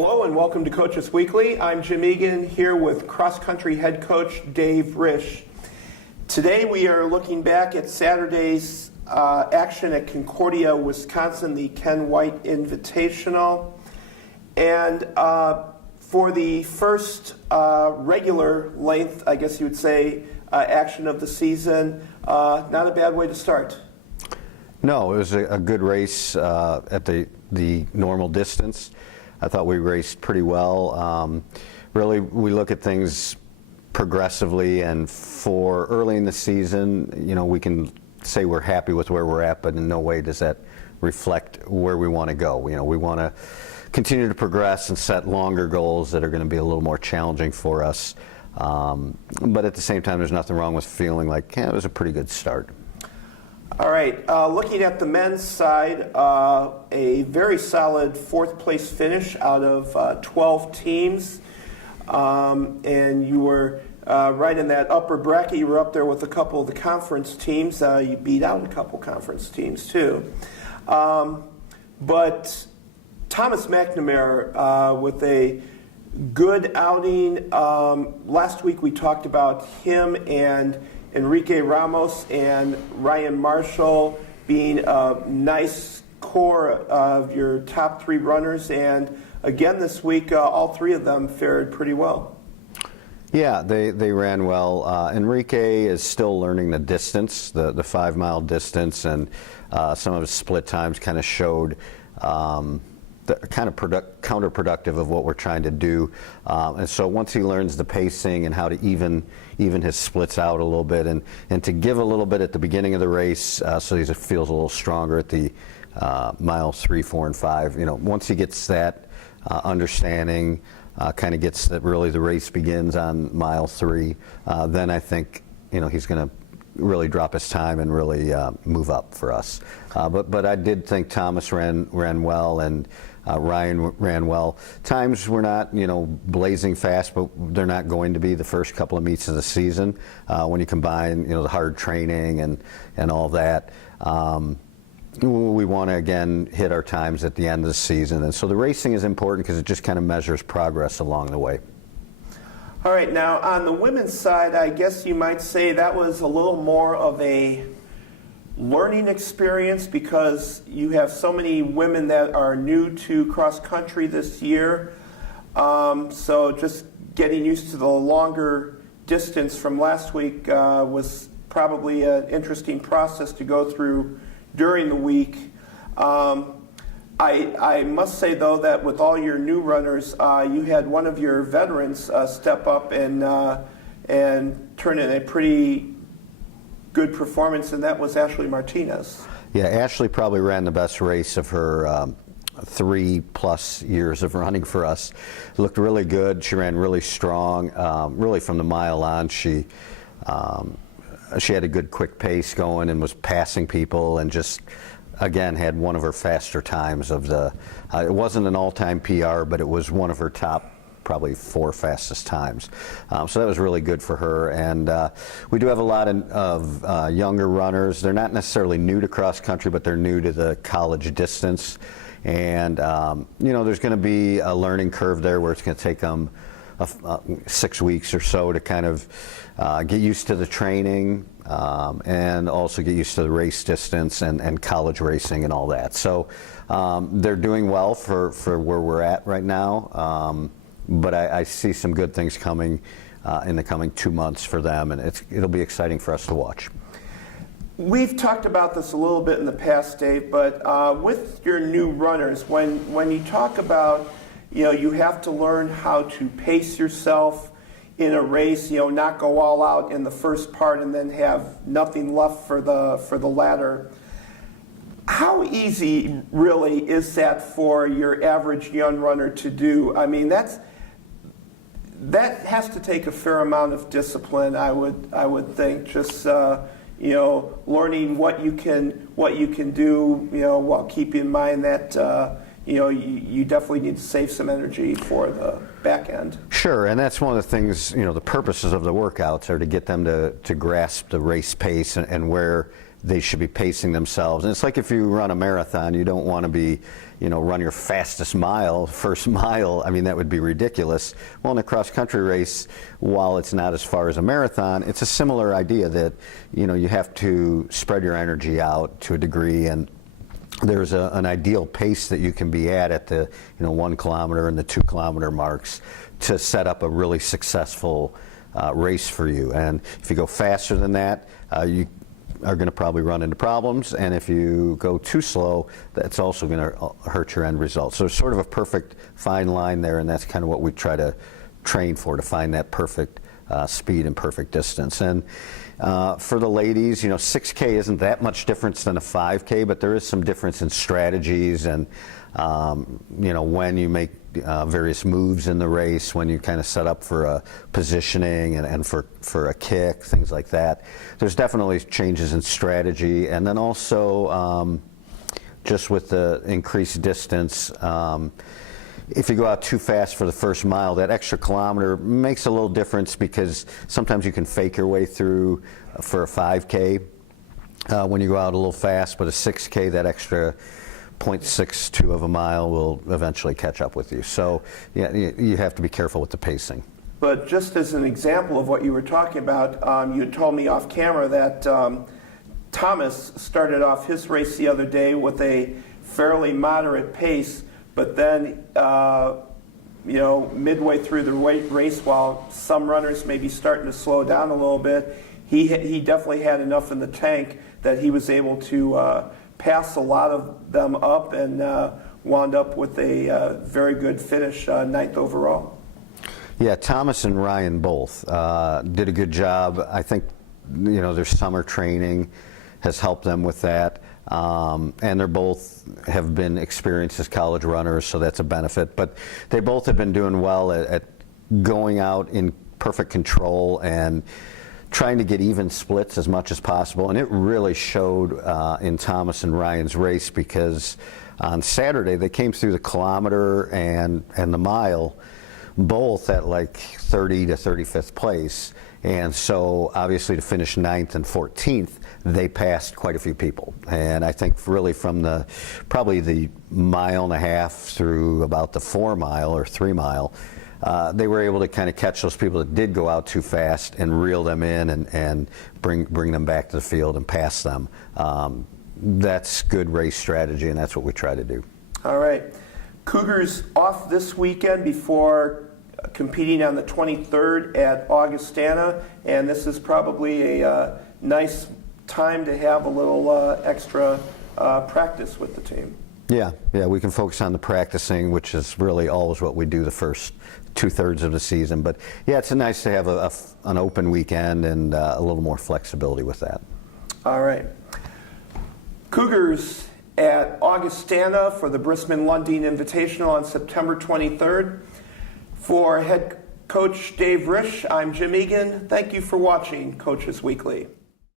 Hello and welcome to Coaches Weekly. I'm Jim Egan here with cross-country head coach Dave Risch. Today we are looking back at Saturday's action at Concordia, Wisconsin, the Ken White Invitational. And for the first regular length, I guess you would say, action of the season, not a bad way to start. No, it was a good race at the normal distance. I thought we raced pretty well. Really, we look at things progressively, and for early in the season, you know, we can say we're happy with where we're at, but in no way does that reflect where we want to go. You know, we want to continue to progress and set longer goals that are going to be a little more challenging for us. But at the same time, there's nothing wrong with feeling like, yeah, it was a pretty good start. All right, looking at the men's side, a very solid fourth place finish out of 12 teams. And you were right in that upper bracket. You were up there with a couple of the conference teams. You beat out a couple conference teams too. But Thomas McNamara with a good outing. Last week we talked about him and Enrique Ramos and Ryan Marshall being a nice core of your top three runners, and again this week all three of them fared pretty well. Yeah, they ran well. Enrique is still learning the distance, the 5-mile distance, and some of his split times kind of showed the kind of counterproductive of what we're trying to do. And so once he learns the pacing and how to even his splits out a little bit, and to give a little bit at the beginning of the race, so he feels a little stronger at the miles 3, 4, and 5. You know, once he gets that understanding, kind of gets that really the race begins on mile 3, then I think, you know, he's going to really drop his time and really move up for us. But I did think Thomas ran well, and Ryan ran well. Times were not, you know, blazing fast, but they're not going to be the first couple of meets of the season. When you combine, you know, the hard training and all that, we want to again hit our times at the end of the season. And so the racing is important because it just kind of measures progress along the way. All right, now on the women's side, I guess you might say that was a little more of a learning experience because you have so many women that are new to cross country this year. So just getting used to the longer distance from last week was probably an interesting process to go through during the week. I must say, though, that with all your new runners, you had one of your veterans step up and turn in a pretty good performance, and that was Ashley Martinez. Yeah, Ashley probably ran the best race of her 3+ years of running for us. Looked really good. She ran really strong. Really from the mile on, she had a good quick pace going and was passing people, and just again had one of her faster times of the it wasn't an all-time PR, but it was one of her top probably 4 fastest times. So that was really good for her. And we do have a lot of younger runners. They're not necessarily new to cross country, but they're new to the college distance. And you know, there's going to be a learning curve there where it's going to take them 6 weeks or so to kind of get used to the training and also get used to the race distance and college racing and all that. So they're doing well for where we're at right now. But I see some good things coming in the coming 2 months for them, and it'll be exciting for us to watch. We've talked about this a little bit in the past, Dave, but with your new runners, when you talk about, you know, you have to learn how to pace yourself in a race, you know, not go all out in the first part and then have nothing left for the latter. How easy really is that for your average young runner to do? I mean, that has to take a fair amount of discipline, I would think. Just you know, learning what you can do, you know, while keeping in mind that you know, you definitely need to save some energy for the back end. Sure, and that's one of the things, you know, the purposes of the workouts are to get them to grasp the race pace and where they should be pacing themselves. And it's like if you run a marathon, you don't want to be, run your fastest mile, first mile. I mean, that would be ridiculous. Well, in a cross-country race, while it's not as far as a marathon, it's a similar idea that, you have to spread your energy out to a degree, and there's an ideal pace that you can be at the 1 kilometer and the 2 kilometer marks to set up a really successful race for you. And if you go faster than that, you are going to probably run into problems, and if you go too slow, that's also going to hurt your end result. So it's sort of a perfect fine line there, and that's kind of what we try to train for, to find that perfect speed and perfect distance. And for the ladies, 6K isn't that much difference than a 5K, but there is some difference in strategies and when you make various moves in the race, when you kind of set up for a positioning and for a kick, things like that. There's definitely changes in strategy, and then also just with the increased distance, if you go out too fast for the first mile, that extra kilometer makes a little difference, because sometimes you can fake your way through for a 5K when you go out a little fast, but a 6K, that extra 0.62 of a mile will eventually catch up with you. So yeah, you have to be careful with the pacing. But just as an example of what you were talking about, you told me off camera that Thomas started off his race the other day with a fairly moderate pace, but then midway through the race, while some runners may be starting to slow down a little bit, he definitely had enough in the tank that he was able to pass a lot of them up and wound up with a very good finish, 9th overall. Yeah, Thomas and Ryan both did a good job. I think their summer training has helped them with that, and they're both have been experienced as college runners, so that's a benefit. But they both have been doing well at going out in perfect control and trying to get even splits as much as possible, and it really showed in Thomas and Ryan's race, because on Saturday they came through the kilometer and the mile both at like 30 to 35th place, and so obviously to finish 9th and 14th, they passed quite a few people. And I think really from probably the 1.5 miles through about the 4 mile or 3 mile, they were able to kind of catch those people that did go out too fast and reel them in and bring them back to the field and pass them. That's good race strategy, and that's what we try to do. All right. Cougars off this weekend before competing on the 23rd at Augustana, and this is probably a nice time to have a little extra practice with the team. Yeah, we can focus on the practicing, which is really always what we do the first 2/3 of the season. But yeah, it's nice to have an open weekend and a little more flexibility with that. All right. Cougars at Augustana for the Brisman-Lundeen Invitational on September 23rd. For head coach Dave Risch, I'm Jim Egan. Thank you for watching Coaches Weekly.